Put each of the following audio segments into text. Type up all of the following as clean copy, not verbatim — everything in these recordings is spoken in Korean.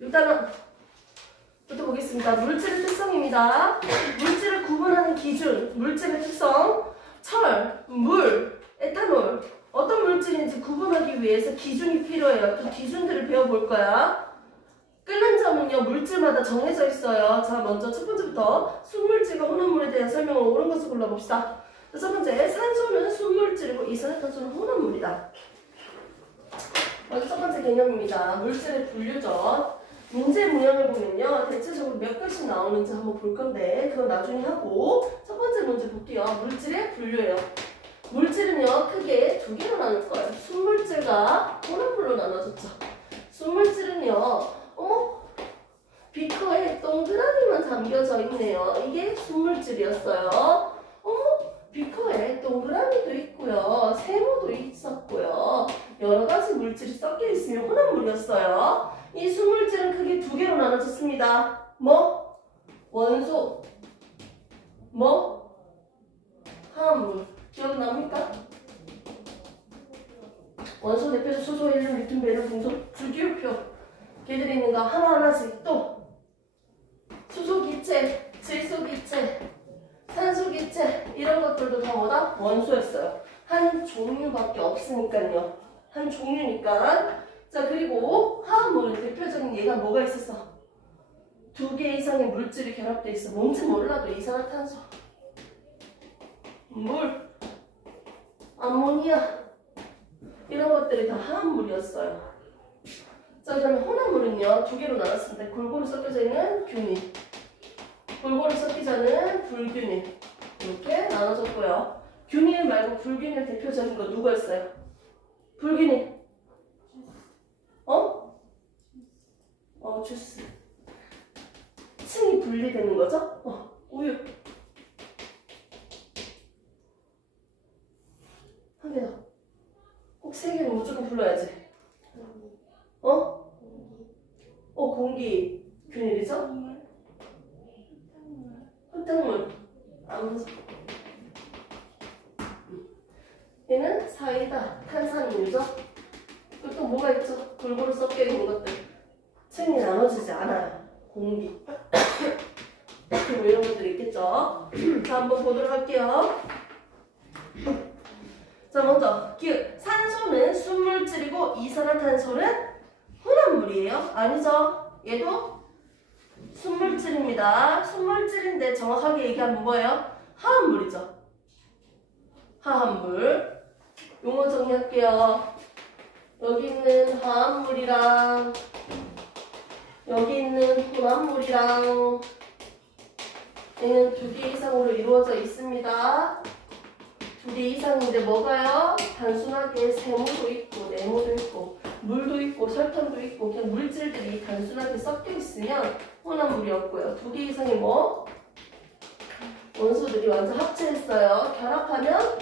6단원부터 보겠습니다. 물질의 특성입니다. 물질을 구분하는 기준, 물질의 특성, 철, 물, 에탄올. 어떤 물질인지 구분하기 위해서 기준이 필요해요. 그 기준들을 배워볼 거야. 끓는 점은요, 물질마다 정해져 있어요. 자, 먼저 첫 번째부터 순물질과 혼합물에 대한 설명을 옳은 것을 골라봅시다. 첫 번째, 산소는 순물질이고 이산화탄소는 혼합물이다. 먼저 첫 번째 개념입니다. 물질의 분류죠. 문제 모양을 보면요, 대체적으로 몇 가지 나오는지 한번 볼 건데 그건 나중에 하고 첫 번째 문제 볼게요. 물질의 분류예요. 물질은요, 크게 두 개로 나눌 거예요. 순물질과 혼합물로 나눠졌죠. 순물질은요, 비커에 동그라미만 담겨져 있네요. 이게 순물질이었어요. 비커에 동그라미도 있고요. 세모도 있었고요. 여러 가지 물질이 섞여 있으면 혼합물이었어요. 이 순물질은 크게 두 개로 나눠졌습니다. 뭐? 원소. 뭐? 화합물. 기억납니까? 원소 대표적 수소, 헬륨, 리튬, 베름, 금속, 주기율표. 걔들이 있는 거 하나하나씩. 또 수소기체, 질소기체, 산소기체 이런 것들도 다 뭐다? 원소였어요. 한 종류밖에 없으니까요. 한 종류니까. 자, 그리고 화합물 대표적인 예가 뭐가 있었어? 두 개 이상의 물질이 결합되어 있어. 뭔지 몰라도 이산화탄소, 물, 암모니아 이런 것들이 다 화합물이었어요. 자, 그 다음에 혼합물은요, 두 개로 나눴습니다. 골고루 섞여져 있는 균일, 골고루 섞이지 않은 불균일. 이렇게 나눠졌고요. 균일 말고 불균일 대표적인 거 누가 있어요? 불균일. 주스. 층이 분리되는 거죠? 우유. 한 개 더. 꼭 세 개는 무조건 불러야지. 공기. 균일이죠? 흙탕물. 암소. 얘는 사이다. 탄산음료죠? 또 뭐가 있죠? 골고루 섞여 있는 것들. 층이 나눠지지 않아요. 공기. 뭐 이런 것들이 있겠죠? 자, 한번 보도록 할게요. 자, 먼저 산소는 순물질이고 이산화탄소는 혼합물이에요? 아니죠? 얘도 순물질입니다. 순물질인데 정확하게 얘기하면 뭐예요? 화합물이죠. 화합물. 용어 정리할게요. 여기 있는 화합물이랑 여기 있는 혼합물이랑 얘는 두 개 이상으로 이루어져 있습니다. 두 개 이상인데 뭐가요? 단순하게 세모도 있고 네모도 있고 물도 있고 설탕도 있고 그냥 물질들이 단순하게 섞여 있으면 혼합물이었고요. 두 개 이상의 뭐? 원소들이 완전 합체했어요. 결합하면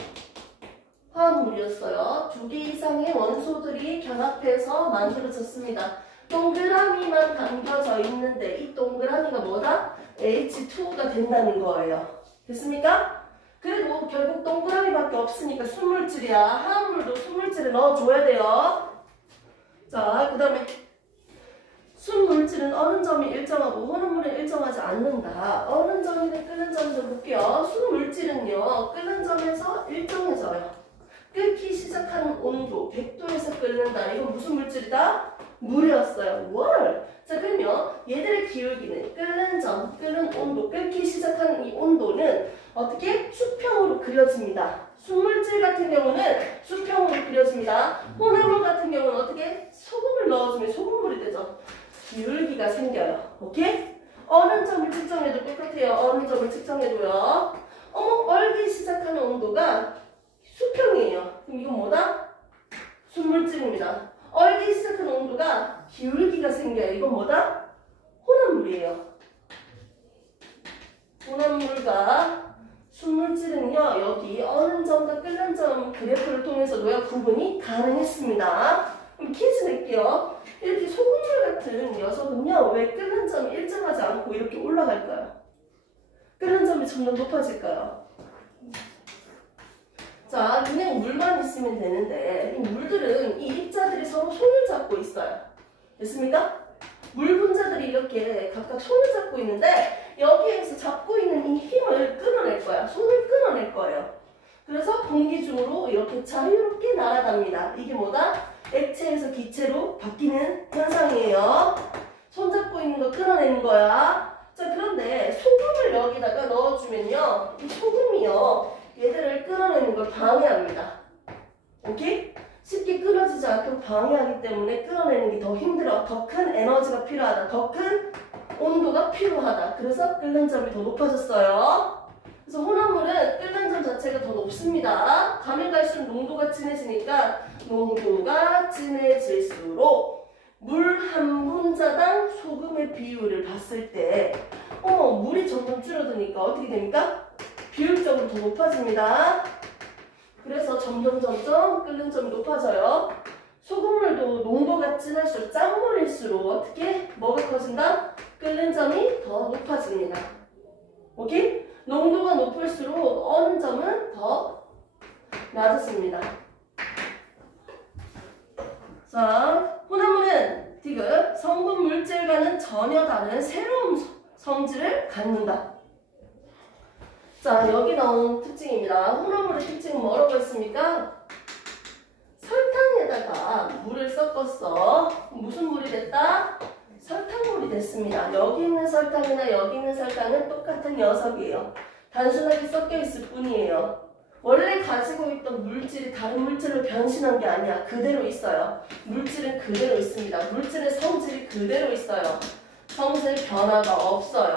화합물이었어요. 두 개 이상의 원소들이 결합해서 만들어졌습니다. 동그라미만 담겨져 있는데 이 동그라미가 뭐다? H2가 된다는 거예요. 됐습니까? 그리고 결국 동그라미밖에 없으니까 순물질이야. 화합물도 순물질에 넣어줘야 돼요. 자, 그 다음에 순물질은 어느 점이 일정하고 혼합물은 일정하지 않는다. 어느 점이든 끓는 점도 볼게요. 순물질은요, 끓는 점에서 일정해져요. 끓기 시작하는 온도 100도에서 끓는다. 이건 무슨 물질이다? 물이었어요. 월. 자, 그러면 얘들의 기울기는 끓는 점, 끓는 온도, 끓기 시작하는 이 온도는 어떻게? 수평으로 그려집니다. 순물질 같은 경우는 수평으로 그려집니다. 혼합물 같은 경우는 어떻게? 소금을 넣어주면 소금물이 되죠. 기울기가 생겨요. 오케이? 어느 점을 측정해도 똑같아요. 어느 점을 측정해도요. 얼기 시작하는 온도가 수평이에요. 그럼 이건 뭐다? 순물질입니다. 얼기 시작하는 온도가 기울기가 생겨요. 이건 뭐다? 혼합물이에요. 혼합물과 순물질은요, 여기 어느 점과 끓는 점 그래프를 통해서 노약 구분이 가능했습니다. 그럼 퀴즈 낼게요. 이렇게 소금물 같은 녀석은요, 왜 끓는 점이 일정하지 않고 이렇게 올라갈까요? 끓는 점이 점점 높아질까요? 자, 그냥 물만 있으면 되는데 이 물들은 이 입자들이 서로 손을 잡고 있어요. 됐습니까? 물 분자들이 이렇게 각각 손을 잡고 있는데 여기에서 잡고 있는 이 힘을 끊어낼 거야. 손을 끊어낼 거예요. 그래서 공기 중으로 이렇게 자유롭게 날아갑니다. 이게 뭐다? 액체에서 기체로 바뀌는 현상이에요. 손 잡고 있는 거 끊어내는 거야. 자, 그런데 소금을 여기다가 넣어주면요. 이 소금이요. 얘들을 끊어내는 걸 방해합니다. 오케이? 쉽게 끊어지지 않도록 방해하기 때문에 끊어내는 게 더 힘들어. 더 큰 에너지가 필요하다. 더 큰 온도가 필요하다. 그래서 끓는 점이 더 높아졌어요. 그래서 혼합물은 끓는 점 자체가 더 높습니다. 가면 갈수록 농도가 진해지니까 농도가 진해질수록 물 한 분자당 소금의 비율을 봤을 때 물이 점점 줄어드니까 어떻게 됩니까? 비율적으로 더 높아집니다. 그래서 점점 끓는 점이 높아져요. 소금물도 농도가 진할수록 짠물일수록 어떻게? 뭐가 커진다? 끓는 점이 더 높아집니다. 오케이? 농도가 높을수록 어느 점은 더 낮아집니다. 자, 혼합물은 디귿 성분 물질과는 전혀 다른 새로운 성질을 갖는다. 자, 여기 나온 특징입니다. 혼합물의 특징은 뭐라고 했습니까? 설탕에다가 물을 섞었어. 무슨 물이 됐다? 설탕물이 됐습니다. 여기 있는 설탕이나 여기 있는 설탕은 똑같은 녀석이에요. 단순하게 섞여 있을 뿐이에요. 원래 가지고 있던 물질이 다른 물질로 변신한 게 아니야. 그대로 있어요. 물질은 그대로 있습니다. 물질의 성질이 그대로 있어요. 성질 변화가 없어요.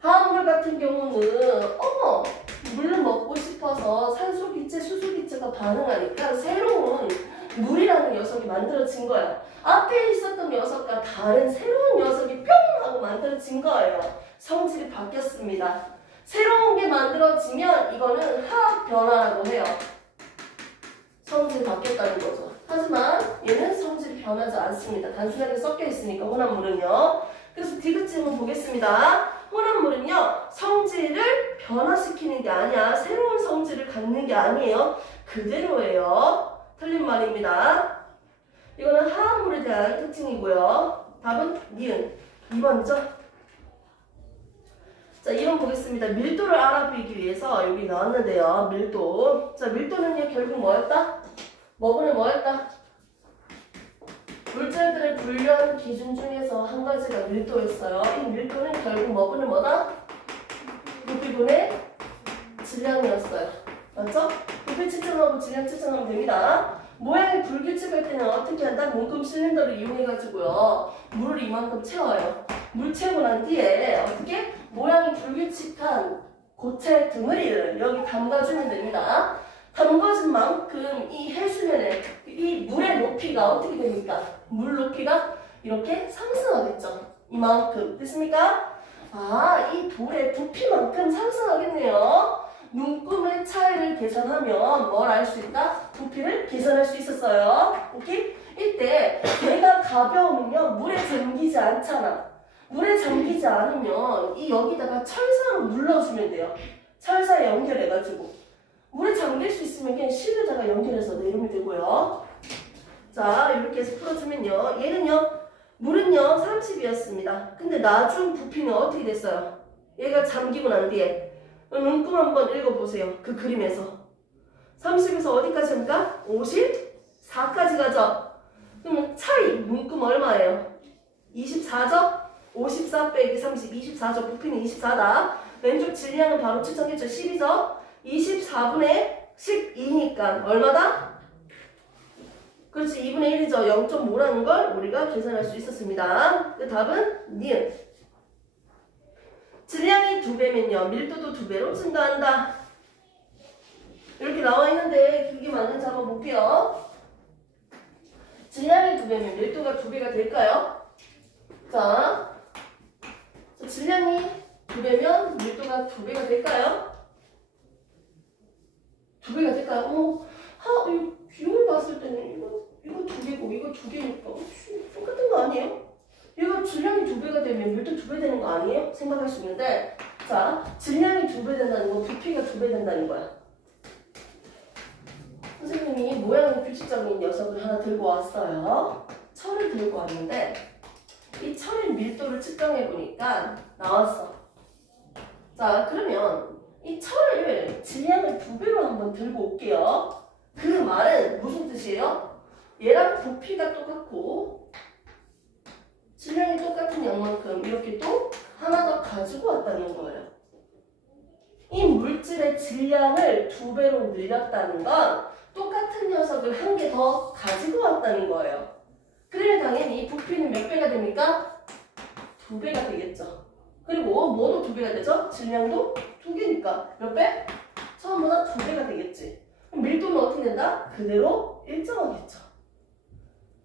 화합물 같은 경우는 물을 먹고 싶어서 산소기체, 수소기체가 반응하니까 새로운 물이라는 녀석이 만들어진 거야. 앞에 있었던 녀석과 다른 새로운 녀석이 뿅 하고 만들어진 거예요. 성질이 바뀌었습니다. 새로운 게 만들어지면 이거는 화학 변화라고 해요. 성질이 바뀌었다는 거죠. 하지만 얘는 성질이 변하지 않습니다. 단순하게 섞여 있으니까 혼합물은요. 그래서 디귿 질문 보겠습니다. 혼합물은요, 성질을 변화시키는 게 아니야. 새로운 성질을 갖는 게 아니에요. 그대로예요. 틀린 말입니다. 이거는 화합물에 대한 특징이고요. 답은 니은 2번이죠. 자, 2번 보겠습니다. 밀도를 알아보기 위해서 여기 나왔는데요. 밀도. 자, 밀도는요, 결국 뭐였다? 뭐분의 뭐였다? 물질들의 분련 기준 중에서 한 가지가 밀도였어요. 이 밀도는 결국 뭐분의 뭐다? 부피분의 질량이었어요. 맞죠? 부피 측정하고 질량 측정하면 됩니다. 모양이 불규칙할 때는 어떻게 한다? 문금 실린더를 이용해가지고요. 물을 이만큼 채워요. 물 채우고 난 뒤에 어떻게? 모양이 불규칙한 고체 덩어리를 여기 담가주면 됩니다. 담가진 만큼 이 해수면에 이 물의 높이가 어떻게 됩니까? 물 높이가 이렇게 상승하겠죠. 이만큼. 됐습니까? 아, 이 돌의 부피만큼 상승하겠네요. 눈금의 차이를 계산하면 뭘 알 수 있다? 부피를 계산할 수 있었어요. 오케이? 이때 얘가 가벼우면요, 물에 잠기지 않잖아. 물에 잠기지 않으면 이 여기다가 철사로 눌러주면 돼요. 철사에 연결해가지고 물에 잠길 수 있으면 그냥 실에다가 연결해서 내리면 되고요. 자, 이렇게 해서 풀어주면요, 얘는요, 물은요 30이었습니다. 근데 나중 부피는 어떻게 됐어요? 얘가 잠기고 난 뒤에 눈금 한번 읽어보세요. 그 그림에서 30에서 어디까지 합니까? 54까지 가죠. 그러면 차이 눈금 얼마예요? 24죠? 54 빼기 30, 24죠. 부피는 24다. 왼쪽 질량은 바로 측정했죠. 10이죠. 24분의 12니까 얼마다? 그렇지, 2분의 1이죠. 0.5라는 걸 우리가 계산할 수 있었습니다. 그 답은 니은. 질량이 2배면요, 밀도도 2배로 증가한다. 이렇게 나와 있는데 그게 맞는지 한번 볼게요. 질량이 2배면 밀도가 2배가 될까요? 자, 질량이 2배면 밀도가 2배가 될까요? 2배가 될까요? 이 비용을 봤을 때는 이거 2개고 이거 2개니까 똑같은 거 아니에요? 얘가 질량이 2배가 되면 밀도 2배 되는 거 아니에요? 생각할 수 있는데, 자, 질량이 2배 된다는 거, 부피가 2배 된다는 거야. 선생님이 모양이 규칙적인 녀석을 하나 들고 왔어요. 철을 들고 왔는데 이 철의 밀도를 측정해 보니까 나왔어. 자, 그러면 이 철을 질량을 2배로 한번 들고 올게요. 그 말은 무슨 뜻이에요? 얘랑 부피가 똑같고 질량이 똑같은 양만큼 이렇게 또 하나 더 가지고 왔다는 거예요. 이 물질의 질량을 2배로 늘렸다는 건 똑같은 녀석을 한 개 더 가지고 왔다는 거예요. 그러면 당연히 부피는 몇 배가 됩니까? 2배가 되겠죠. 그리고 뭐도 2배가 되죠? 질량도 2개니까 몇 배? 처음보다 2배가 되겠지. 그럼 밀도는 어떻게 된다? 그대로 일정하겠죠.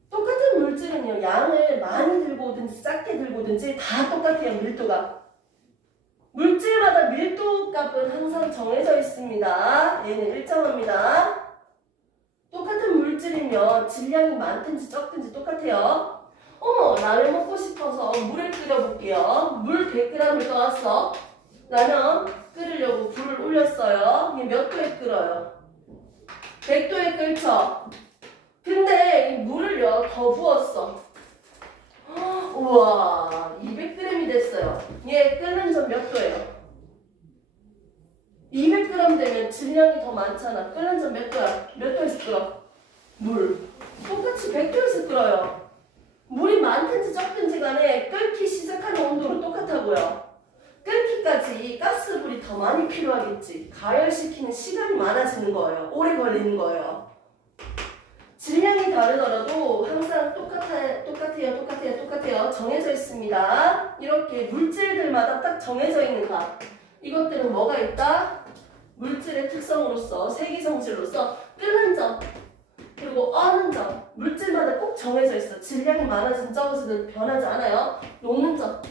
똑같은 물질은요, 양을 많이 들고 오든지 작게 들고 오든지 다 똑같아요, 밀도가. 물질마다 밀도 값은 항상 정해져 있습니다. 얘는 일정합니다. 똑같은 물질이면 질량이 많든지 적든지 똑같아요. 어머, 라면 먹고 싶어서 물을 끓여볼게요. 물 100g을 떠왔어. 라면 끓이려고 불을 올렸어요. 이게 몇 도에 끓어요? 100도에 끓죠? 근데 이 물을요, 더 부었어. 우와, 200g이 됐어요. 얘 끓는 전 몇 도예요? 200g 되면 질량이 더 많잖아. 끓는 전 몇 도야? 몇 도에서 끓어? 물. 똑같이 100도에서 끓어요. 물이 많든지 적든지 간에 끓기 시작하는 온도는 똑같다고요. 끓기까지 가스불이 더 많이 필요하겠지. 가열시키는 시간이 많아지는 거예요. 오래 걸리는 거예요. 질량이 다르더라도 항상 똑같아요. 정해져 있습니다. 이렇게 물질들마다 딱 정해져 있는 값. 이것들은 뭐가 있다? 물질의 특성으로서, 세기성질로서 끓는 점, 그리고 어는 점. 물질마다 꼭 정해져 있어. 질량이 많아진 적어서는 변하지 않아요. 녹는 점,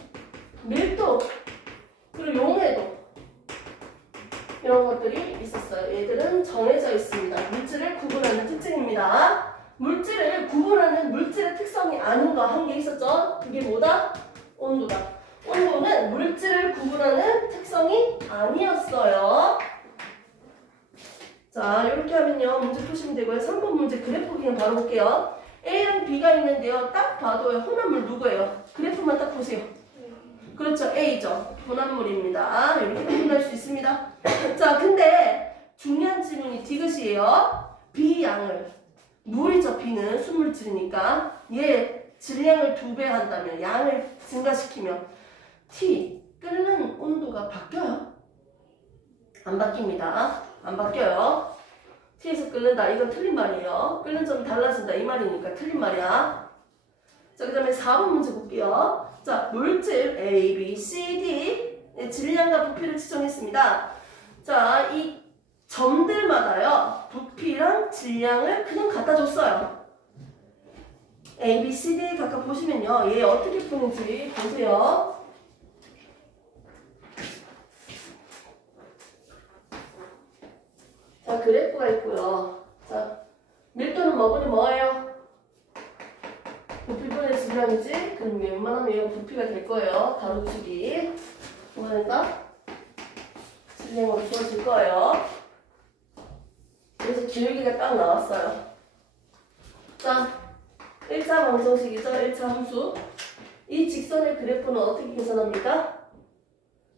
밀도, 그리고 용해도. 이런 것들이 있었어요. 얘들은 정해져 있습니다. 물질을 구분하는 특징입니다. 물질을 구분하는 물질의 특성이 아닌 거 한 개 있었죠? 그게 뭐다? 온도다. 온도는 물질을 구분하는 특성이 아니었어요. 자, 이렇게 하면요, 문제 푸시면 되고요. 3번 문제 그래프 그냥 바로 볼게요. A랑 B가 있는데요. 딱 봐도 혼합물 누구예요? 그래프만 딱 보세요. 그렇죠, A죠. 혼합물입니다. 이렇게 구분할 수 있습니다. 자, 근데 중요한 질문이 디귿이에요. B 양을, 물이죠. B는 순물질이니까 얘 질량을 2배 한다면, 양을 증가시키면 T, 끓는 온도가 바뀌어요? 안 바뀝니다. 안 바뀌어요. T에서 끓는다. 이건 틀린 말이에요. 끓는 점이 달라진다. 이 말이니까 틀린 말이야. 자, 그 다음에 4번 문제 볼게요. 자, 물질 A, B, C, D 질량과 부피를 측정했습니다. 자, 이 점들마다요, 부피랑 질량을 그냥 갖다 줬어요. A, B, C, D 각각 보시면요, 얘 어떻게 푸는지 보세요. 자, 그래프가 있고요. 자, 밀도는 뭐예요? 부피분의 질량이지? 그럼 웬만하면 얘가 부피가 될 거예요. 가로치기. 그러니까 질량으로 주어질 거예요. 그래서 기울기가 딱 나왔어요. 자, 1차 방정식이죠. 1차 함수. 이 직선의 그래프는 어떻게 계산합니까?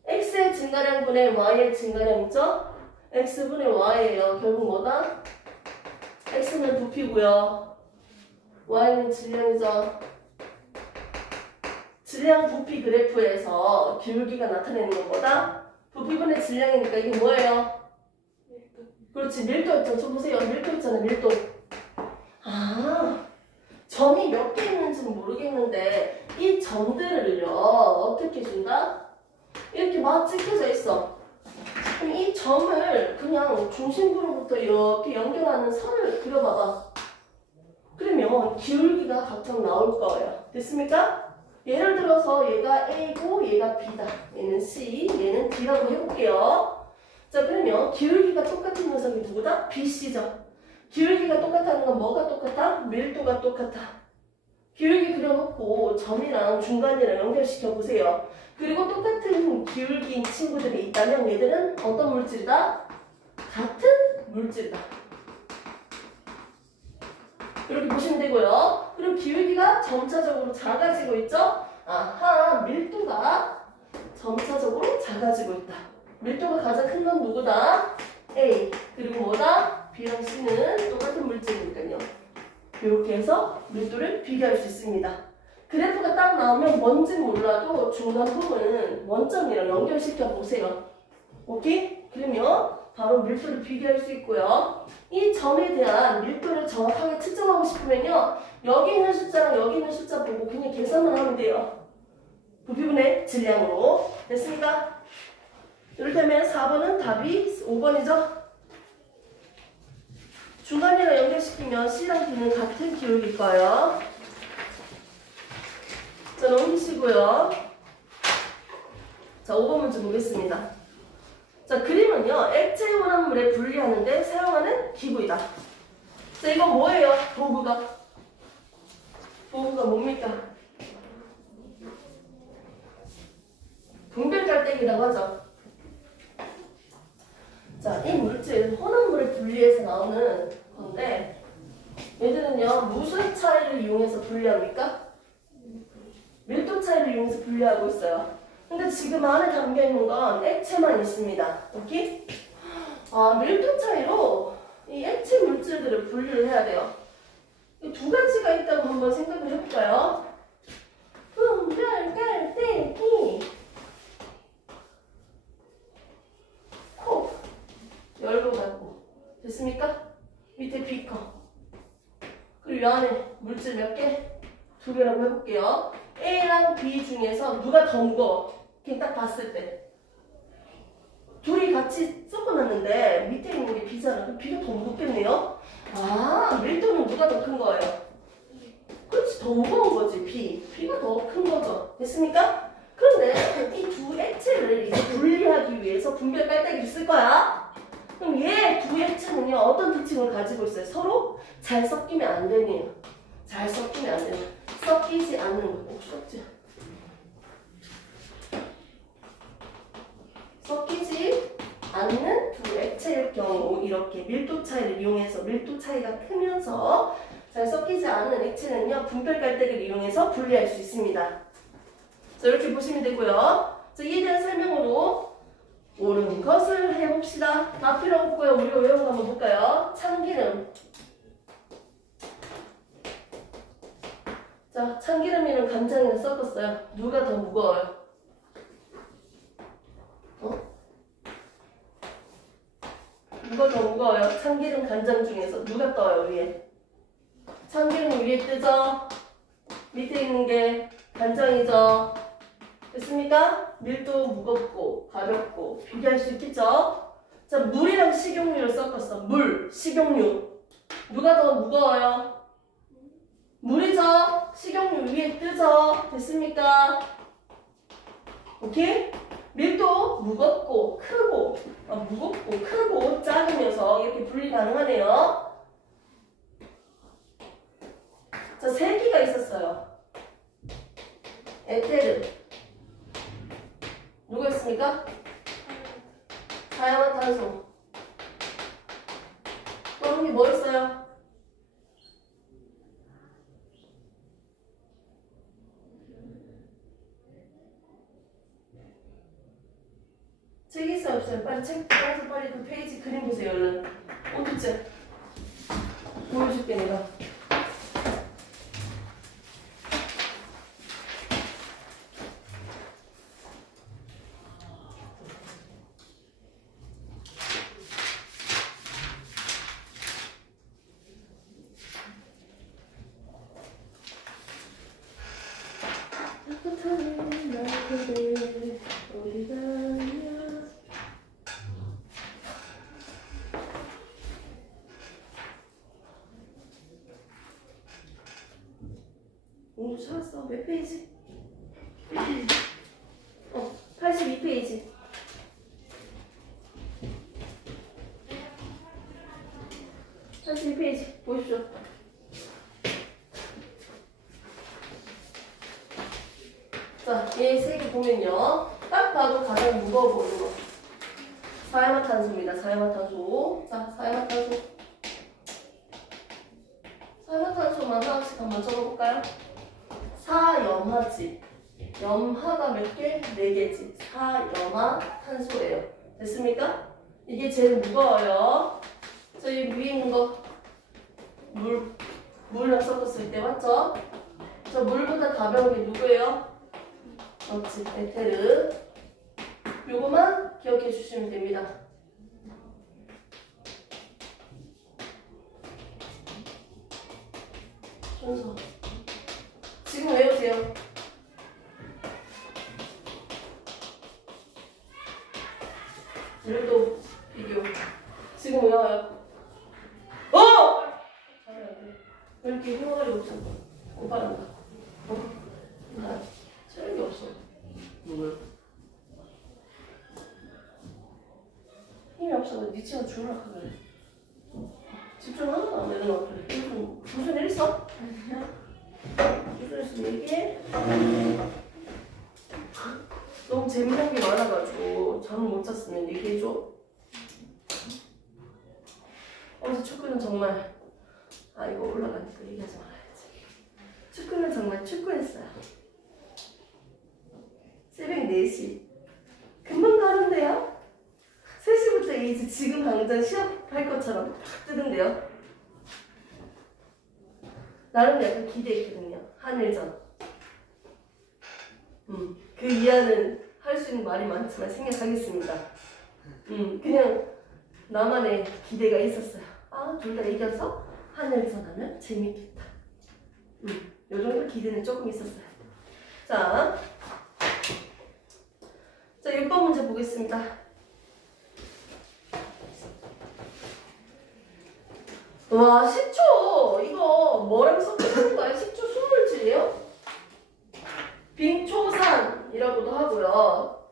x의 증가량분의 y의 증가량이죠? x분의 y예요. 결국 뭐다? x는 부피고요. y는 질량이죠. 질량 부피 그래프에서 기울기가 나타내는 것보다 부피분의 질량이니까 이게 뭐예요? 그렇지, 밀도 있죠. 저 보세요. 밀도 있잖아요. 밀도. 아, 점이 몇 개 있는지는 모르겠는데 이 점들을요, 어떻게 준다? 이렇게 막 찍혀져 있어. 그럼 이 점을 그냥 중심부로부터 이렇게 연결하는 선을 그려봐봐. 그러면 기울기가 각각 나올 거예요. 됐습니까? 예를 들어서 얘가 A고 얘가 B다. 얘는 C, 얘는 D라고 해볼게요. 자, 그러면 기울기가 똑같은 녀석이 누구다? BC죠. 기울기가 똑같다는 건 뭐가 똑같아? 밀도가 똑같아. 기울기 그려놓고 점이랑 중간이랑 연결시켜 보세요. 그리고 똑같은 기울기인 친구들이 있다면 얘들은 어떤 물질이다? 같은 물질이다. 이렇게 보시면 되고요. 그리고 그리고 기울기가 점차적으로 작아지고 있죠? 아하, 밀도가 점차적으로 작아지고 있다. 밀도가 가장 큰 건 누구다? A. 그리고 뭐다? B랑 C는 똑같은 물질이니까요. 이렇게 해서 밀도를 비교할 수 있습니다. 그래프가 딱 나오면 뭔지 몰라도 중간 부분은 원점이랑 연결시켜 보세요. 오케이? 그러면 바로 밀도를 비교할 수 있고요. 이 점에 대한 밀도를 정확하게 측정하고 싶으면요. 여기 있는 숫자랑 여기 있는 숫자 보고 그냥 계산만 하면 돼요. 부피분의 질량으로. 됐습니까? 이를테면 4번은 답이 5번이죠? 중간이랑 연결시키면 C랑 D는 같은 기울기일 거예요. 자, 넘기시고요. 자, 5번 문제 보겠습니다. 자, 그림은요. 액체 혼합물에 분리하는데 사용하는 기구이다. 자, 이거 뭐예요? 도구가. 도구가 뭡니까? 분별깔때기라고 하죠. 자, 이 물질, 혼합물을 분리해서 나오는 건데 얘들은요. 무슨 차이를 이용해서 분리합니까? 밀도 차이를 이용해서 분리하고 있어요. 근데 지금 안에 담겨있는 건 액체만 있습니다. 오케이? 밀도 차이로 이 액체 물질들을 분리를 해야 돼요. 이 두 가지가 있다고 한번 생각을 해볼까요? 분별깔때기. 코. 열로 닫고. 됐습니까? 밑에 비커. 그리고 이 안에 물질 몇 개? 2개라고 해볼게요. A랑 B 중에서 누가 더 무거워? 그냥 딱 봤을 때. 둘이 같이 섞어놨는데 밑에 있는 게 B잖아. 그럼 B가 더 무겁겠네요? 밀도는 누가 더 큰 거예요? 그렇지, 더 무거운 거지, B. B가 더 큰 거죠. 됐습니까? 그런데 이 두 액체를 이제 분리하기 위해서 분별 깔때기를 쓸 거야. 그럼 얘 두 액체는요, 어떤 특징을 가지고 있어요? 서로 잘 섞이면 안 되네요. 잘 섞이면 안 되는. 섞이지 않는 거. 섞지. 섞이지 않는 두 액체일 경우 이렇게 밀도 차이를 이용해서 밀도 차이가 크면서 잘 섞이지 않는 액체는요. 분별 깔때기를 이용해서 분리할 수 있습니다. 자, 이렇게 보시면 되고요. 자, 이에 대한 설명으로 옳은 것을 해봅시다. 다 필요 없고요. 우리가 외운 거 한번 볼까요? 참기름. 자, 참기름이랑 간장이랑 섞었어요. 누가 더 무거워요? 누가 더 무거워요? 참기름, 간장 중에서 누가 떠요, 위에? 참기름 위에 뜨죠? 밑에 있는 게 간장이죠? 됐습니까? 밀도 무겁고 가볍고 비교할 수 있겠죠? 자, 물이랑 식용유를 섞었어. 물, 식용유. 누가 더 무거워요? 물이죠? 식용유 위에 뜨죠? 됐습니까? 오케이? 밀도 무겁고 크고 작으면서 이렇게 분리 가능하네요. 자, 세기가 있었어요. 에테르. 누가 있습니까? 사양화탄소. 또 여기 뭐 있어요? 책 있어요, 없어요? 빨리 책 꺼내서 빨리 그 페이지 그림 보세요, 얼른. 어디지? 보여줄게, 내가. 오늘 찾았어. 몇 페이지? 82페이지. 보십시오. 자, 얘 세 개 보면요. 딱 봐도 가장 무거워 보이는 거. 사양화탄소입니다. 사양화탄소. 자, 사양화탄소만 하나씩 번씩 한번 적어볼까요? 4염하지. 염하가 몇 개? 4개지. 4염화 탄소예요. 됐습니까? 이게 제일 무거워요. 저희 위에 있는 거 물이랑 섞었을 때 맞죠? 저 물보다 가벼운 게 누구예요? 그렇지, 에테르. 요거만 기억해 주시면 됩니다. 순서. 지금 외우세요. 이것도 비교. 지금 외워요. 잘해야 돼. 왜 이렇게 힘어가지 없어? 오빠란다. 나 체력이 없어. 누구요? 힘이 없어. 네 친구 죽으라 그래. 집중 하나도 안 되는 것 같아. 무슨 일 있어? 무슨 일 있어? 얘기해. 너무 재미난 게 많아가지고 잠을 못 잤으면 얘기해줘. 어제 축구는 정말 이거 올라가니까 얘기하지 말아야지. 축구는 정말 축구했어요. 새벽 4시 금방 가는데요? 3시부터 이제 지금 당장 시합할 것처럼 탁 뜨는데요. 나름 약간 기대했거든요. 한일전. 그 이하는 할 수 있는 말이 많지만 생략하겠습니다. 그냥 나만의 기대가 있었어요. 둘 다 이겨서 한일전 하면 재밌겠다. 요 정도 기대는 조금 있었어요. 자, 6번 문제 보겠습니다. 와, 식초! 이거 뭐랑 섞여있는 거예요? 식초 순물질이에요? 빙초산이라고도 하고요.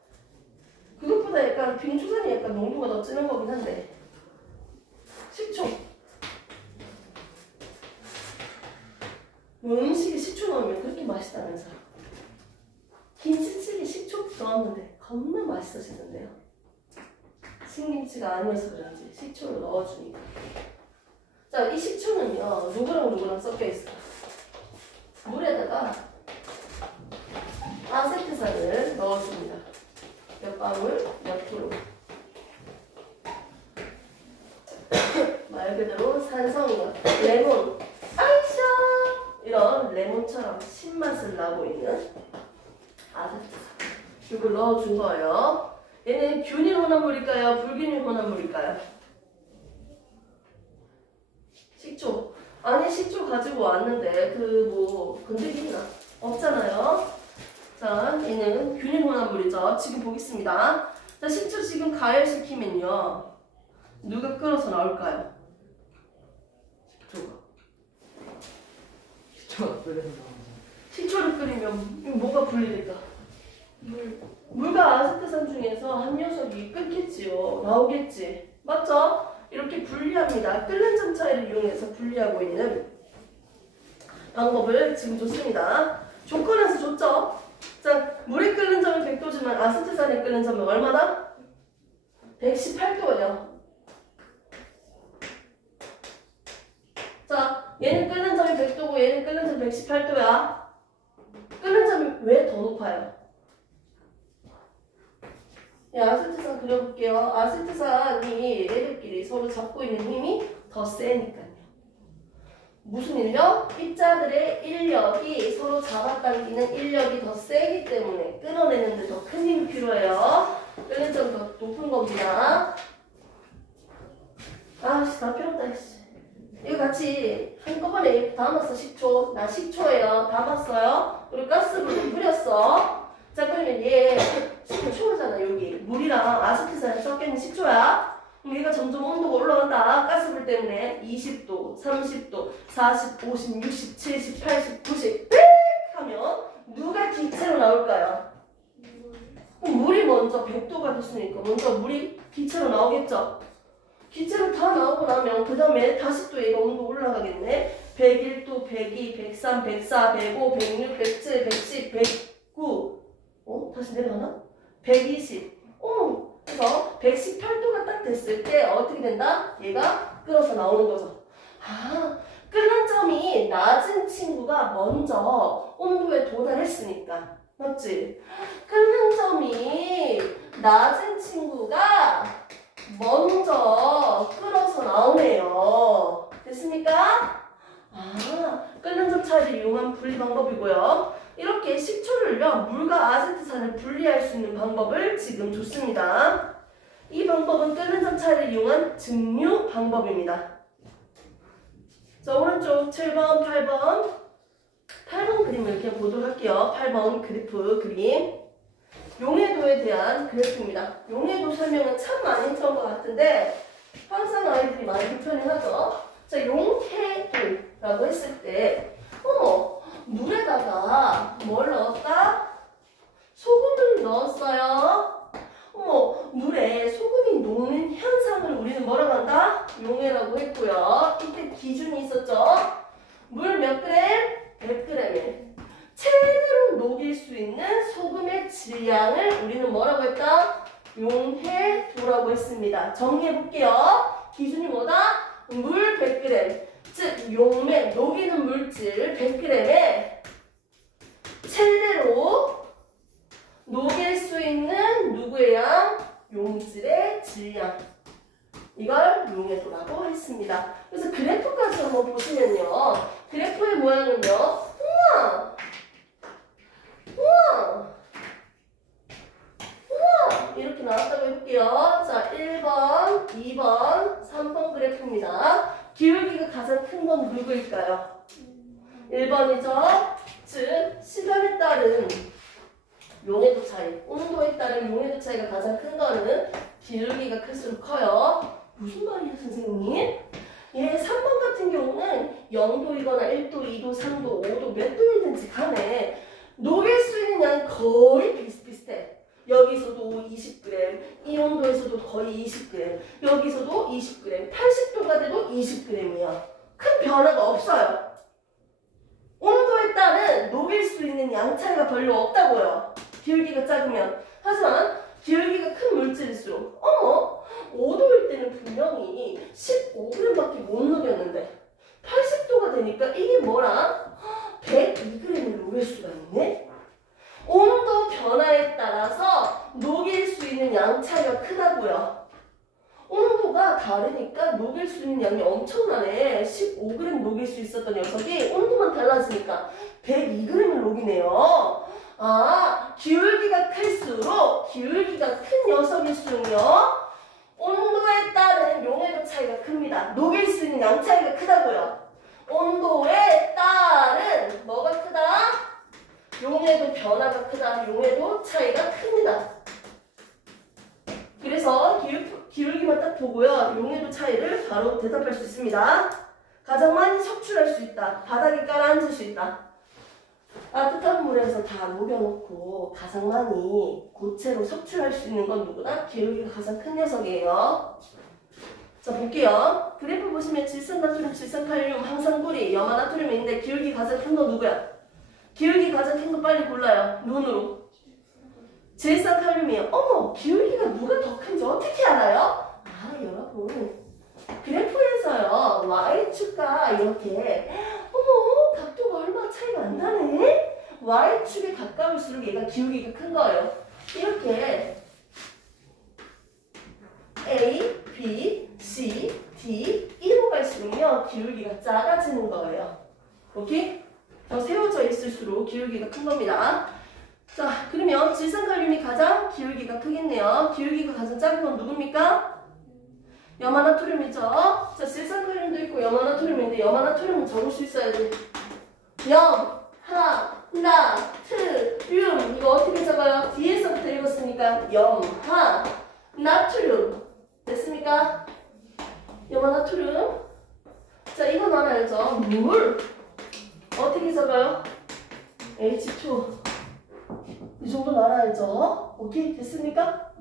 그것보다 약간 빙초산이 약간 농도가 더 진한 거긴 한데. 식초. 뭐 음식에 식초 넣으면 그렇게 맛있다면서요. 김치찌개 식초 넣었는데 겁나 맛있어지던데요. 신김치가 아니어서 그런지 식초를 넣어주니까. 자, 이 식초는요, 누구랑 섞여 있어요? 물에다가 아세트산을 넣어줍니다. 몇 방울, 몇 프로. 말 그대로 산성이요. 레몬, 아이샤! 이런 레몬처럼 신맛을 나고 있는 아세트산. 이걸 넣어준 거예요. 얘는 균일 혼합물일까요? 불균일 혼합물일까요? 식초. 아니, 식초 가지고 왔는데 건드기 있나? 없잖아요. 자, 얘는 균일 혼합물이죠. 지금 보겠습니다. 자, 식초 지금 가열시키면요, 누가 끓어서 나올까요? 식초가 끓여서 식초를 끓이면 뭐가 분리될까? 물과 아세트산 중에서 한 녀석이 끊겠지요. 나오겠지. 맞죠? 이렇게 분리합니다. 끓는 점 차이를 이용해서 분리하고 있는 방법을 지금 줬습니다. 조건에서 줬죠? 자, 물이 끓는 점은 100도지만 아세트산이 끓는 점은 얼마나? 118도예요. 자, 얘는 끓는 점이 100도고 얘는 끓는 점이 118도야. 끓는 점이 왜 더 높아요? 아세트산 그려볼게요. 아세트산이 얘들끼리 서로 잡고 있는 힘이 더 세니까요. 무슨 인력? 입자들의 인력이 서로 잡아당기는 인력이 더 세기 때문에 끊어내는데 더 큰 힘이 필요해요. 끓는 점이 더 높은 겁니다. 다 필요 없다. 이거 같이 한꺼번에 담았어. 식초. 나 식초예요. 담았어요. 그리고 가스불을 뿌렸어. 자, 그러면 얘 식초잖아. 여기 물이랑 아세트산이 섞여있는 식초야. 그럼 얘가 점점 온도가 올라간다. 가스불 때문에 20도, 30도, 40, 50, 60, 70, 80, 90 빽! 하면 누가 기체로 나올까요? 물이 먼저 100도가 됐으니까 먼저 물이 기체로 나오겠죠. 기체로 다 나오고 나면 그 다음에 다시 또 얘가 온도 올라가겠네. 101도, 102, 103, 104, 105, 106, 107, 110, 109 다시 내려가나? 120 그래서 118도가 딱 됐을 때 어떻게 된다? 얘가 끓어서 나오는 거죠. 끓는 점이 낮은 되니까. 맞지? 끓는 점이 낮은 친구가 먼저 끓어서 나오네요. 됐습니까? 끓는 점 차이를 이용한 분리 방법이고요. 이렇게 식초를요, 물과 아세트산을 분리할 수 있는 방법을 지금 줬습니다. 이 방법은 끓는 점 차이를 이용한 증류 방법입니다. 자, 오른쪽 7번, 8번 그림을 이렇게 보도록 할게요. 8번 그래프 그림. 용해도에 대한 그래프입니다. 용해도 설명은 참 많이 했던 것 같은데 항상 아이들이 많이 불편해하죠. 자, 용해도라고 했을 때 물에다가 뭘 넣었다? 소금을 넣었어요. 물에 소금이 녹는 현상을 우리는 뭐라고 한다? 용해라고 했고요. 이때 기준이 있었죠. 물 몇 그램? 100g에 최대로 녹일 수 있는 소금의 질량을 우리는 뭐라고 했다? 용해도라고 했습니다. 정리해볼게요. 기준이 뭐다? 물 100g, 즉 용매, 녹이는 물질 100g에 최대로 녹일 수 있는 누구의 양? 용질의 질량. 이걸 용해도라고 했습니다. 그래서 그래프까지 한번 보시면요. 그래프의 모양은요. 우와! 이렇게 나왔다고 해볼게요. 자, 1번, 2번, 3번 그래프입니다. 기울기가 가장 큰 건 누구일까요? 1번이죠. 즉, 시간에 따른 용해도 차이, 온도에 따른 용해도 차이가 가장 큰 거는 기울기가 클수록 커요. 무슨 말이에요, 선생님? 3번 같은 경우는 0도이거나 1도, 2도, 3도, 5도 몇 도이든지 간에 녹일 수 있는 양이 거의 비슷비슷해. 여기서도 20g, 이 온도에서도 거의 20g, 여기서도 20g, 80도가 돼도 20g이에요. 큰 변화가 없어요. 온도에 따른 녹일 수 있는 양 차이가 별로 없다고요. 기울기가 작으면. 하지만 기울기가 큰 물질일수록 5도일 때는 분명히 15g밖에 못 녹였는데 80도가 되니까 이게 뭐라? 102g을 녹일 수가 있네? 온도 변화에 따라서 녹일 수 있는 양 차이가 크다고요. 온도가 다르니까 녹일 수 있는 양이 엄청나네. 15g 녹일 수 있었던 녀석이 온도만 달라지니까 102g을 녹이네요. 기울기가 클수록 기울기가 큰 녀석일수록요. 온도에 따른 용해도 차이가 큽니다. 녹일 수 있는 양 차이가 크다고요. 온도에 따른 뭐가 크다? 용해도 변화가 크다. 용해도 차이가 큽니다. 그래서 기울기만 딱 보고요. 용해도 차이를 바로 대답할 수 있습니다. 가장 많이 석출할 수 있다. 바닥에 깔아앉을 수 있다. 따뜻한 물에서 다 녹여놓고 가장 많이 고체로 석출할 수 있는 건 누구다? 기울기가 가장 큰 녀석이에요. 자, 볼게요. 그래프 보시면 질산나트륨, 질산칼륨, 항상구리, 염화나트륨인데 기울기 가장 큰 거 누구야? 기울기 가장 큰 거 빨리 골라요. 눈으로. 질산칼륨이에요. 기울기가 누가 더 큰지 어떻게 알아요? 여러분. 그래프에서요. Y축과 이렇게 각도가 얼마나 차이가 안 나네? Y축에 가까울수록 얘가 기울기가 큰 거예요. 이렇게 A, B, C, D, E로 갈수록요. 기울기가 작아지는 거예요. 오케이? 더 세워져 있을수록 기울기가 큰 겁니다. 자, 그러면 질산칼륨이 가장 기울기가 크겠네요. 기울기가 가장 작은 건 누굽니까? 염화나트륨이죠. 자, 질산칼륨도 있고 염화나트륨인데 염화나트륨은 적을 수 있어야지. 염화나트륨 이거 어떻게 적어요? 뒤에서부터 읽었으니까 염화나트륨 됐습니까? 염화나트륨. 자, 이건 알아야죠. 물 어떻게 적어요? H2 이 정도는 알아야죠. 오케이? 됐습니까?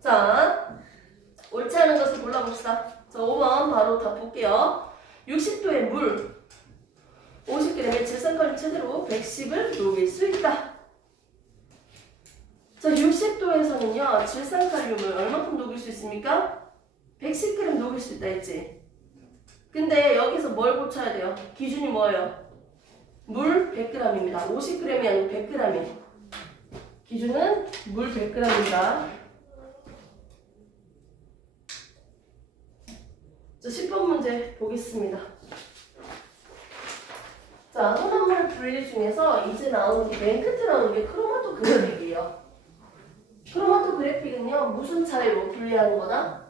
자, 옳지 않은 것을 골라봅시다. 자, 5번 바로 다 볼게요. 60도의 물 50g의 질산칼륨 최대로 110을 녹일 수 있다. 자, 60도에서는요. 질산칼륨을 얼마큼 녹일 수 있습니까? 110g 녹일 수 있다 했지. 근데 여기서 뭘 고쳐야 돼요? 기준이 뭐예요? 물 100g입니다. 50g이 아니고 100g이에요. 기준은 물 100g입니다. 자, 10번 문제 보겠습니다. 자, 혼합물 분리 중에서 이제 나오는 게 맨 끝에 나오는 게 크로마토 그래픽이에요. 크로마토 그래픽은요, 무슨 차이로 분리하는 거다?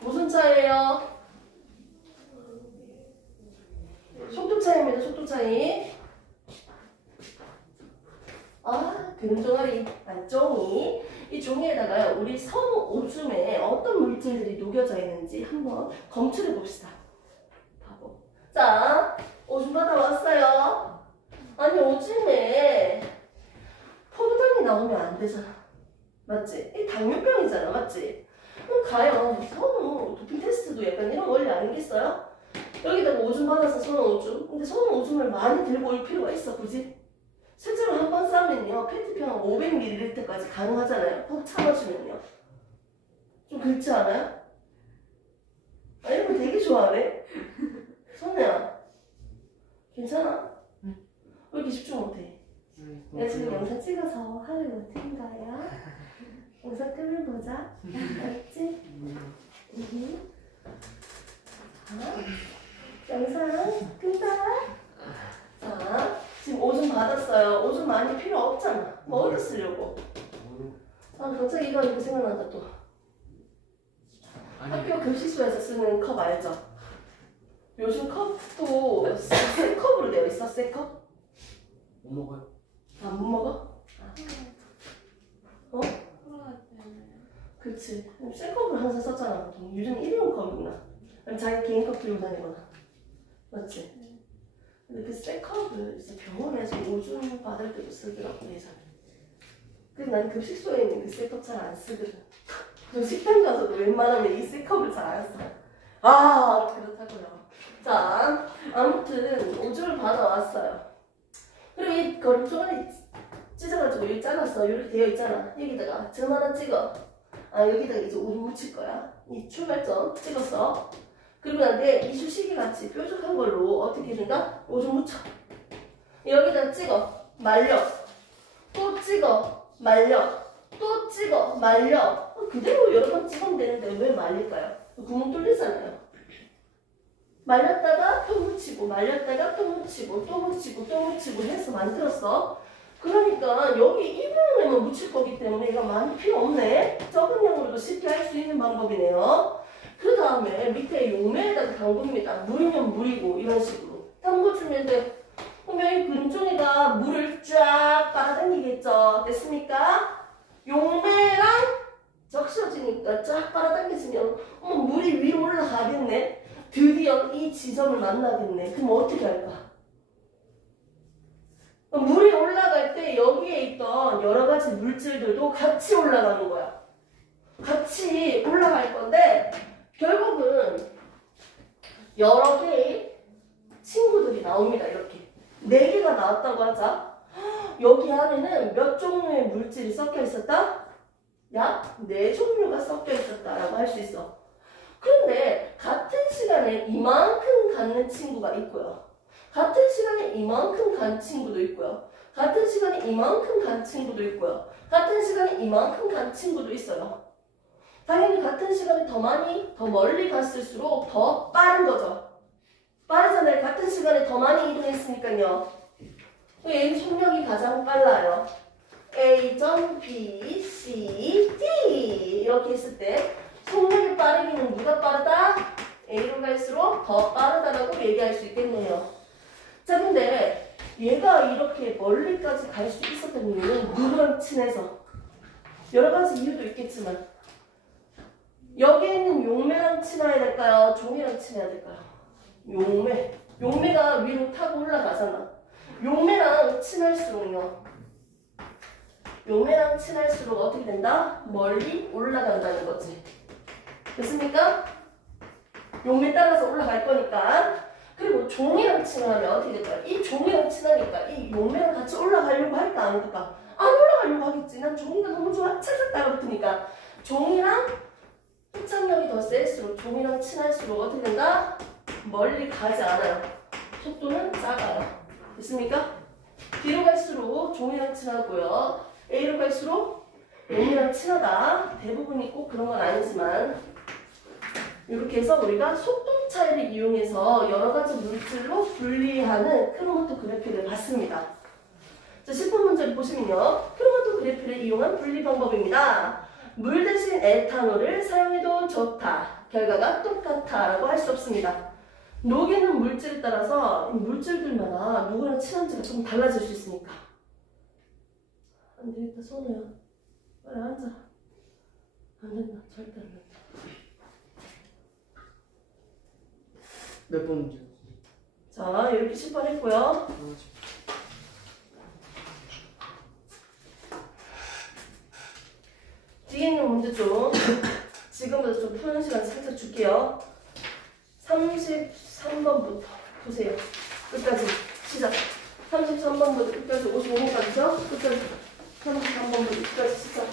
무슨 차이예요? 속도 차이입니다. 속도 차이. 금종아리, 종이. 이 종이에다가요, 우리 섬 오줌에 어떤 물질들이 녹여져 있는지 한번 검출해 봅시다. 바보. 자, 오줌 받아왔어요. 아니, 오줌에 포도당이 나오면 안 되잖아. 맞지? 이 당뇨병이잖아. 맞지? 그럼 과연 선우 도핑 테스트도 약간 이런 원리 아니겠어요? 여기다가 오줌 받아서 선우 오줌. 근데 선우 오줌을 많이 들고 올 필요가 있어, 굳이? 실제로 한 번 싸면요, 페트병 500ml까지 가능하잖아요. 꼭 참아주면요. 좀 그렇지 않아요? 이런 거 되게 좋아하네? 선우야, 괜찮아? 응. 왜 이렇게 집중 못해? 내가 지금 영상 찍어서 하늘 못한 거야. 영상 끄면 보자. 알았지? 영상 끈다. 자, 지금 오줌 받았어요. 오줌 많이 필요 없잖아. 뭐 어디 쓰려고? 갑자기 이거 생각난다 또. 학교 급식소에서 쓰는 컵 알죠? 요즘 컵도 새 컵으로 되어 있어. 새 컵? 못 먹어요. 못 먹어? 그치. 새 컵을 항상 썼잖아. 보통. 요즘 일회용 컵이구나. 아니면 자기 개인 컵 들고 다니거나. 맞지? 근데 그 새 컵을 이제 병원에서 오줌 받을 때도 쓰더라고, 예전에. 근데 난 급식소에 있는 그 새 컵 잘 안 쓰거든. 식당 가서도 웬만하면 이 새 컵을 잘 안 써. 그렇다고요. 자, 아무튼 오줌을 받아왔어요. 그리고 이 거름종아리 찢어가지고 여기 잘랐어. 이렇게 되어 있잖아. 여기다가 점 하나 찍어. 여기다가 이제 오줌 묻힐 거야. 이 출발점 찍었어. 그리고 나한테 이쑤시개 같이 뾰족한 걸로 어떻게 해준다? 오줌 묻혀. 여기다 찍어. 말려. 또 찍어. 말려. 또 찍어. 말려. 그대로 여러 번 찍으면 되는데 왜 말릴까요? 구멍 뚫리잖아요. 말렸다가 또 묻히고, 말렸다가 또 묻히고, 또 묻히고, 또 묻히고 해서 만들었어. 그러니까 여기 이 부분에만 묻힐 거기 때문에 이거 많이 필요 없네. 적은 양으로도 쉽게 할 수 있는 방법이네요. 그 다음에 밑에 용매에다가 담굽니다. 물이면 물이고 이런 식으로 담궈주면 돼. 그러면 이 근종이가 물을 쫙 빨아당기겠죠. 됐습니까? 용매랑 적셔지니까 쫙 빨아당겨지면 물이 위로 올라가겠네. 드디어 이 지점을 만나겠네. 그럼 어떻게 할까? 물이 올라갈 때 여기에 있던 여러 가지 물질들도 같이 올라가는 거야. 같이 올라갈 건데 결국은 여러 개의 친구들이 나옵니다. 이렇게 4개가 나왔다고 하자. 여기 안에는 몇 종류의 물질이 섞여 있었다? 약 4종류가 섞여 있었다라고 할 수 있어. 그런데 같은 시간에 이만큼 갖는 친구가 있고요. 같은 시간에 이만큼 간 친구도 있고요. 같은 시간에 이만큼 간 친구도 있고요. 같은 시간에 이만큼 간 친구도 있어요. 당연히 같은 시간에 더 많이, 더 멀리 갔을수록 더 빠른 거죠. 빠르잖아요. 같은 시간에 더 많이 이동했으니까요. 얘 속력이 가장 빨라요. A.B, C, D 이렇게 했을 때 속력이 빠르기는 누가 빠르다? A로 갈수록 더 빠르다라고 얘기할 수 있겠네요. 자, 근데 얘가 이렇게 멀리까지 갈 수 있었던 이유는 누구랑 친해서? 여러 가지 이유도 있겠지만 여기에 있는 용매랑 친해야 될까요? 종이랑 친해야 될까요? 용매. 용매가 위로 타고 올라가잖아. 용매랑 친할수록요. 용매랑 친할수록 어떻게 된다? 멀리 올라간다는 거지. 됐습니까? 용매 따라서 올라갈 거니까. 그리고 종이랑 친하면 어떻게 될까요? 이 종이랑 친하니까 이 용매랑 같이 올라가려고 할까 안 할까? 안 올라가려고 하겠지. 난 종이가 너무 좋아. 찰싹 따라붙으니까. 종이랑 흡착력이 더 셀수록 종이랑 친할수록 어떻게 된다? 멀리 가지 않아요. 속도는 작아요. 됐습니까? B로 갈수록 종이랑 친하고요. A로 갈수록 N이랑 친하다. 대부분이 꼭 그런 건 아니지만 이렇게 해서 우리가 속도 차이를 이용해서 여러 가지 물질로 분리하는 크로마토 그래프를 봤습니다. 자, 10번 문제를 보시면요. 크로마토 그래프를 이용한 분리 방법입니다. 물 대신 에탄올을 사용해도 좋다. 결과가 똑같아 라고 할 수 없습니다. 녹이는 물질에 따라서 이 물질들마다 누구랑 친한지가 조금 달라질 수 있으니까. 안 되겠다, 선우야. 빨리 앉아. 안 된다, 절대 안 된다. 몇 번 문제? 자, 이렇게 10번 했고요. 뒤에 있는 문제 좀 지금부터 좀 푸는 시간 살짝 줄게요. 33번부터 보세요. 끝까지 시작. 33번부터 끝까지 55번까지죠? 끝까지 33번부터 끝까지 시작.